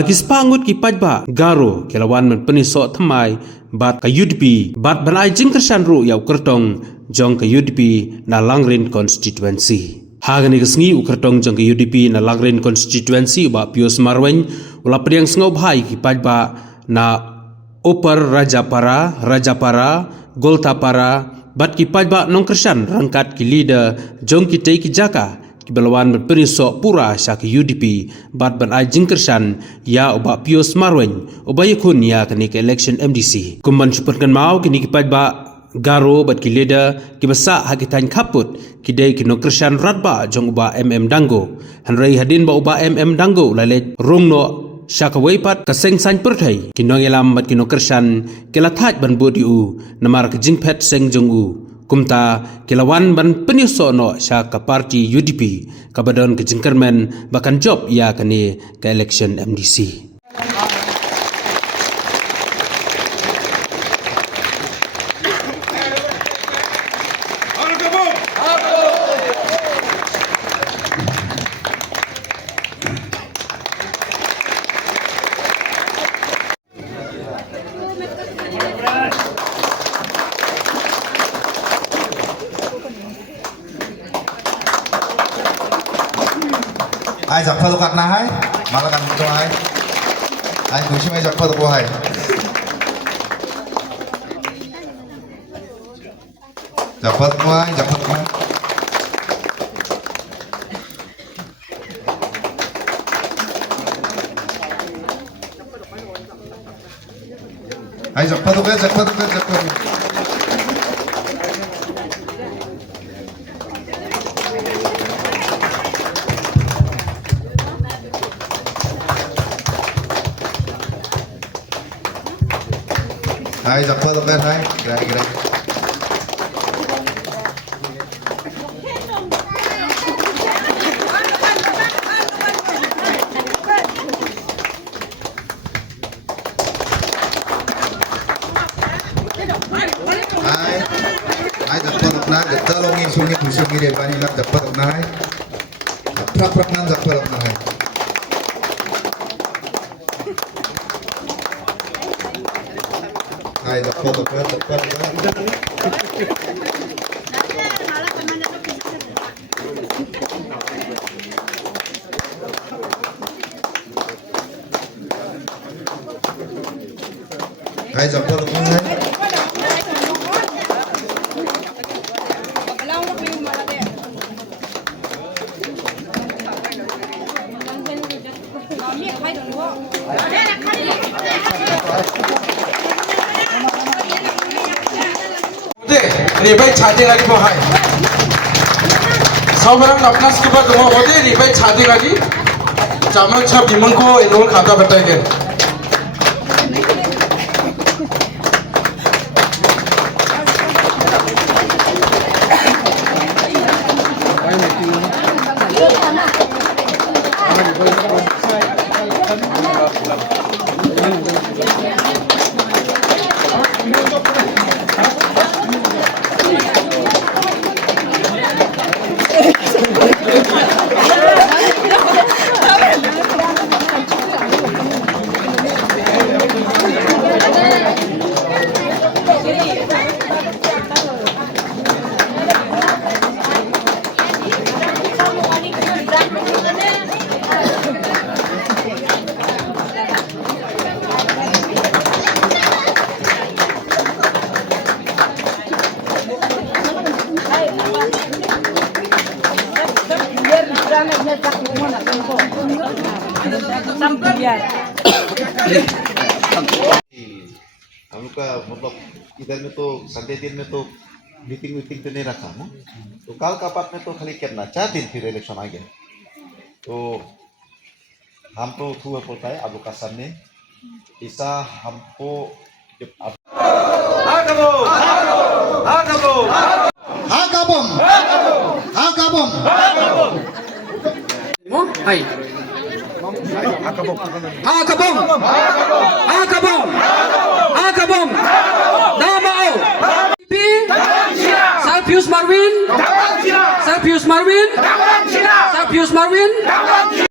Kispangut ki pajba garo kelawan men peniso thamai bat ka UDP bat banai jingkersan ru yau kertong jong ka UDP na Langrin constituency. Hagani kesngi ukertong jong ka UDP na Langrin constituency ba Pius Marwen ula pediang sengau bhai ki pajba na Upper Rajapara, Goltapara bat ki pajba nongkersan rangkat ki leader jong ki tei ki jaka Kibalawan berpenisok pura syak UDP bat ban ai jingkersan ya oba Pius Marwen oba yakun ya kini ke election MDC kumban superkan mau kini kipat ba garo bat kileda kibasa hakitan kaput kidai kino kersan ratba jong oba Dango hanrai hadin ba oba Dango lalet rongno syakawai pat kaseng san perthai kino ngelam bat kino kersan kelatat ban bodiu namar ke jingpet seng jong u kumta kilawan ban penisono sya ka parti UDP kabadon ke jingkermen bahkan job ya kani ke election MDC. Ai giặc phật gạt na hay mà là gần cho ai cứ xem ai giặc phật của hay giặc phật của ai ai giặc phật Hai zakpa zakpa hai kira-kira. Hai zakpa zakpa kita longin sungi depan ini zakpa zakpa hai. Prak nan zakpa zakpa hai. Hai zakpa zakpa. Hai zakpa zakpa hai. रिबाई छाती गाड़ी को हाय सावरंग अपना स्कूबा दो होते रिबाई छाती गाड़ी चामल छा बिमन को इनोल खाता बताई दे हम लोग का मतलब इधर में तो संडे दिन में तो मीटिंग तो नहीं रखा ना तो काल का पार्ट में तो खाली करना 4 दिन फिर इलेक्शन आ गया तो हम तो हुआ पड़ता है आप लोग का सामने ऐसा हमको जब Pius Marwen